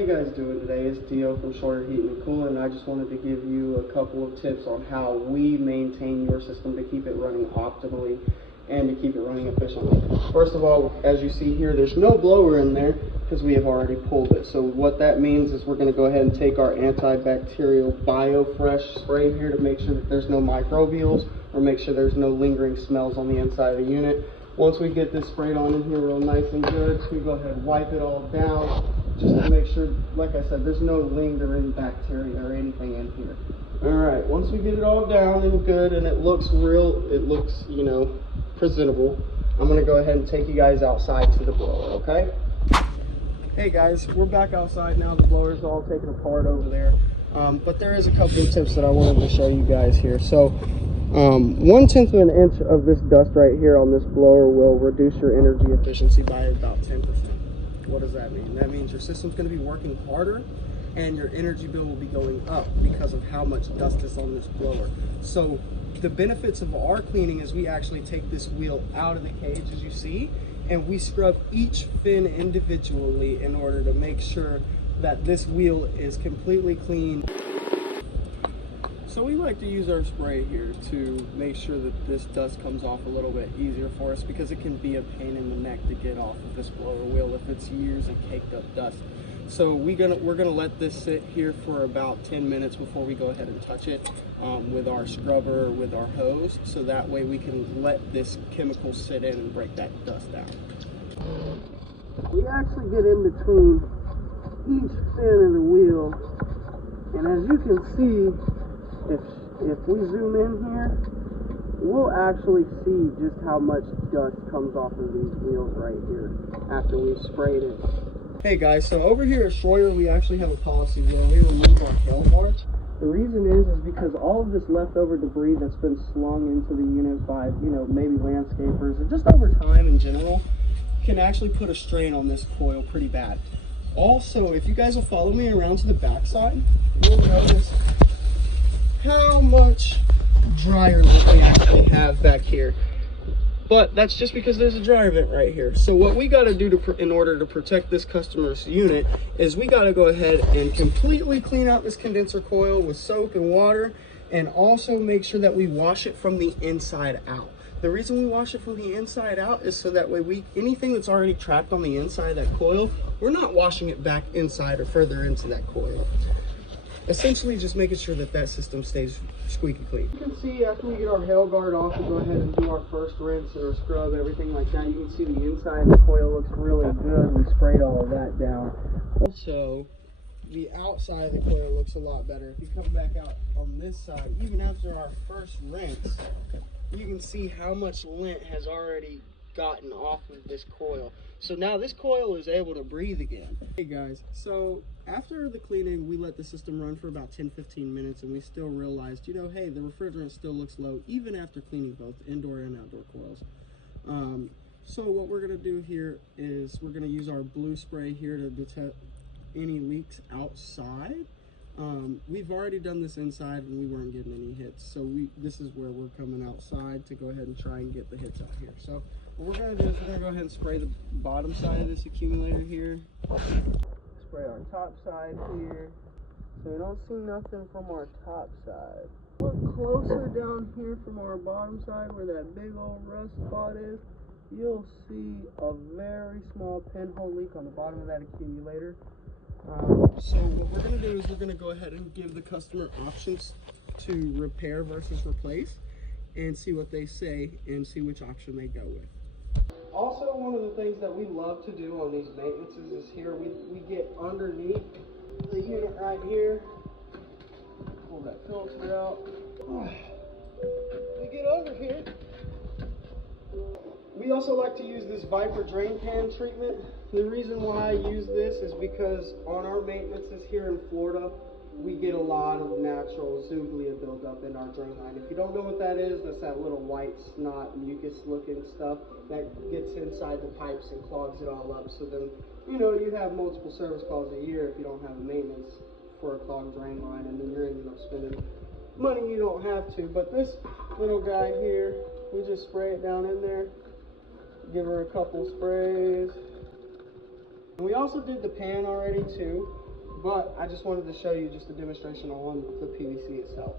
How you guys doing today? It's Dio from Shorter Heating and Cooling. I just wanted to give you a couple of tips on how we maintain your system to keep it running optimally and to keep it running efficiently. First of all, as you see here, there's no blower in there because we have already pulled it. So what that means is we're going to go ahead and take our antibacterial BioFresh spray here to make sure that there's no microbials or make sure there's no lingering smells on the inside of the unit. Once we get this sprayed on in here real nice and good, we go ahead and wipe it all down just to make sure, like I said, there's no lingering bacteria or anything in here. Alright, once we get it all down and good and it looks, you know, presentable, I'm going to go ahead and take you guys outside to the blower, okay? Hey guys, we're back outside now. The blower's all taken apart over there. But there is a couple of tips that I wanted to show you guys here. So, 1/10 of an inch of this dust right here on this blower will reduce your energy efficiency by about 10%. What does that mean? That means your system's going to be working harder and your energy bill will be going up because of how much dust is on this blower. So the benefits of our cleaning is we actually take this wheel out of the cage, as you see, and we scrub each fin individually in order to make sure that this wheel is completely clean. So we like to use our spray here to make sure that this dust comes off a little bit easier for us because it can be a pain in the neck to get off of this blower wheel if it's years of caked up dust. So we're gonna let this sit here for about 10 minutes before we go ahead and touch it with our scrubber or with our hose, so that way we can let this chemical sit in and break that dust down. We actually get in between each fin of the wheel, and as you can see, if we zoom in here, we'll actually see just how much dust comes off of these wheels right here after we've sprayed it. Hey guys, so over here at Schroyer, we actually have a policy where we remove our tail bars. The reason is because all of this leftover debris that's been slung into the unit by, you know, maybe landscapers or just over time in general can actually put a strain on this coil pretty bad. Also, if you guys will follow me around to the backside, you'll notice how much dryer that we actually have back here. But that's just because there's a dryer vent right here. So what we got to do in order to protect this customer's unit is we got to go ahead and completely clean out this condenser coil with soap and water, and also make sure that we wash it from the inside out. The reason we wash it from the inside out is so that way anything that's already trapped on the inside of that coil, we're not washing it back inside or further into that coil. Essentially just making sure that that system stays squeaky clean. You can see after we get our hail guard off and go ahead and do our first rinse or scrub, everything like that, you can see the inside of the coil looks really good. We sprayed all of that down. Also, the outside of the coil looks a lot better. If you come back out on this side, even after our first rinse, you can see how much lint has already gotten off of this coil. So now this coil is able to breathe again. Hey guys, so after the cleaning, we let the system run for about 10-15 minutes, and we still realized, you know, hey, the refrigerant still looks low even after cleaning both indoor and outdoor coils. So what we're going to do here is we're going to use our blue spray here to detect any leaks outside. We've already done this inside and we weren't getting any hits, so this is where we're coming outside to go ahead and try and get the hits out here. So what we're going to do is we're going to go ahead and spray the bottom side of this accumulator here, spray our top side here, so we don't see nothing from our top side. Look closer down here from our bottom side where that big old rust spot is. You'll see a very small pinhole leak on the bottom of that accumulator. So what we're going to do is we're going to go ahead and give the customer options to repair versus replace and see what they say and see which option they go with. Also, one of the things that we love to do on these maintenances is here we get underneath the unit right here, pull that filter out, we get under here. We also like to use this Viper drain pan treatment. The reason why I use this is because on our maintenances here in Florida, we get a lot of natural zooglia buildup in our drain line. If you don't know what that is, that's that little white snot mucus looking stuff that gets inside the pipes and clogs it all up. So then, you know, you have multiple service calls a year if you don't have a maintenance for a clogged drain line, and then you're ending up spending money you don't have to. But this little guy here, we just spray it down in there, give her a couple sprays. And we also did the pan already too. But I just wanted to show you just a demonstration on the PVC itself.